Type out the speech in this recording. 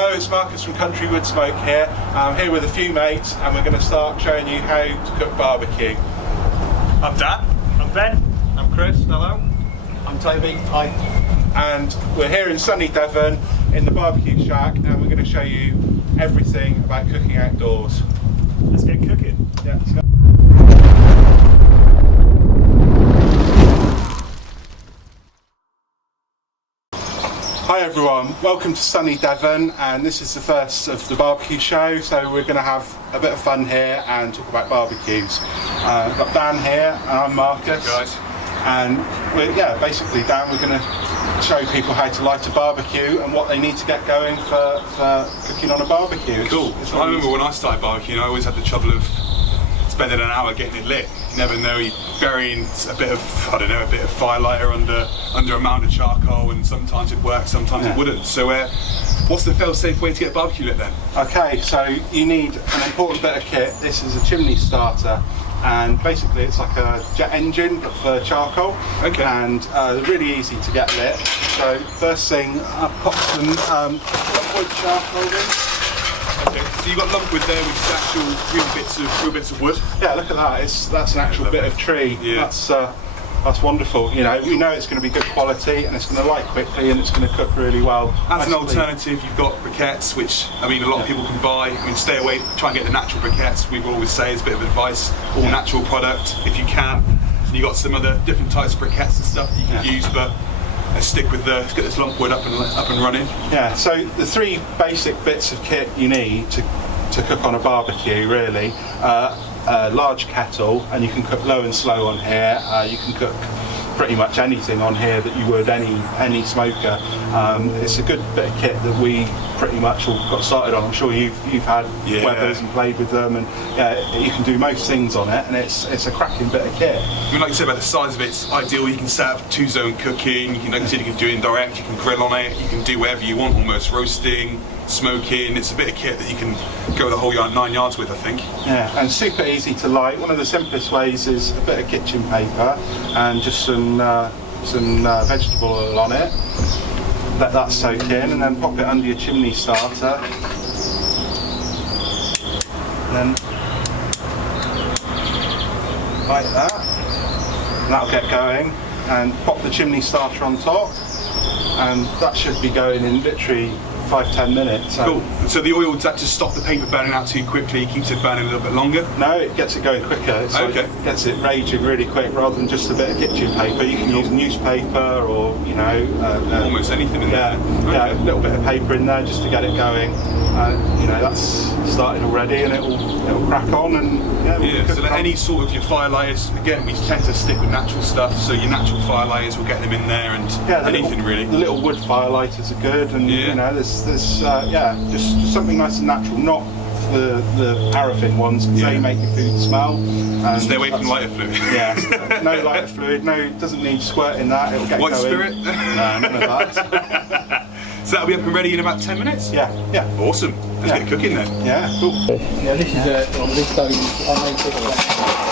Hello, it's Marcus from CountryWoodSmoke here. I'm here with a few mates and we're going to start showing you how to cook barbecue. I'm Dan. I'm Ben. I'm Chris. Hello. I'm Toby. Hi. And we're here in sunny Devon in the barbecue shack and we're going to show you everything about cooking outdoors. Let's get cooking. Yeah, let's go. Hi everyone, welcome to sunny Devon, and this is the first of the barbecue show, so we're going to have a bit of fun here and talk about barbecues. I've got Dan here and I'm Marcus. Hey guys. And basically Dan, we're going to show people how to light a barbecue and what they need to get going for cooking on a barbecue. Cool. I remember when I started barbecuing, I always had the trouble of spending an hour getting it lit. You never know, you're burying a bit of firelighter under a mound of charcoal, and sometimes it works, sometimes it wouldn't. So what's the fail-safe way to get a barbecue lit then? Okay, so you need an important bit of kit. This is a chimney starter, and basically it's like a jet engine but for charcoal. Okay. And really easy to get lit. So first thing, I pop some wood charcoal in. Okay, so you've got lump wood there, which is actual real bits of wood. Yeah, look at that. That's an actual bit of tree. Yeah. That's wonderful. You know, we know it's going to be good quality and it's going to light quickly and it's going to cook really well. As an alternative, you've got briquettes, which a lot of people can buy. Stay away, try and get the natural briquettes. We always say as a bit of advice, all natural product if you can. You've got some other different types of briquettes and stuff that you can use, but let's stick with let's get this lump wood up and running. Yeah. So the three basic bits of kit you need to cook on a barbecue, really. A large kettle, and you can cook low and slow on here. You can cook pretty much anything on here that you would any smoker. It's a good bit of kit that we pretty much all got started on. I'm sure you've had Weathers and played with them, and you can do most things on it, and it's a cracking bit of kit. Like you said about the size of it, it's ideal. You can set up 2-zone cooking. You can, like you said, you can do it indirect. You can grill on it. You can do whatever you want, almost roasting, smoking. It's a bit of kit that you can go the whole 9 yards with, I think. Yeah, and super easy to light. One of the simplest ways is a bit of kitchen paper and just some vegetable oil on it. Let that soak in, and then pop it under your chimney starter. And then like that. And that'll get going. And pop the chimney starter on top, and that should be going in literally 5-10 minutes. Cool. So the oil, does that just stop the paper burning out too quickly? It keeps it burning a little bit longer? No, it gets it going quicker. It gets it raging really quick rather than just a bit of kitchen paper. You can use newspaper or, almost anything in there. Yeah, a little bit of paper in there just to get it going. That's started already, and it'll crack on. And so any sort of your firelighters, again, we tend to stick with natural stuff. So your natural firelighters, we'll get them in there, and anything really. The little wood firelighters are good, and there's just something nice and natural, not the paraffin ones, because they make your food smell. Stay away from lighter fluid. Yeah, no lighter fluid. No, doesn't need squirting that. It'll get White going. spirit? No, none of that. So that'll be up and ready in about 10 minutes? Yeah. Awesome. Let's get cooking then. Yeah, cool. Yeah, this is one of these stones I made this one.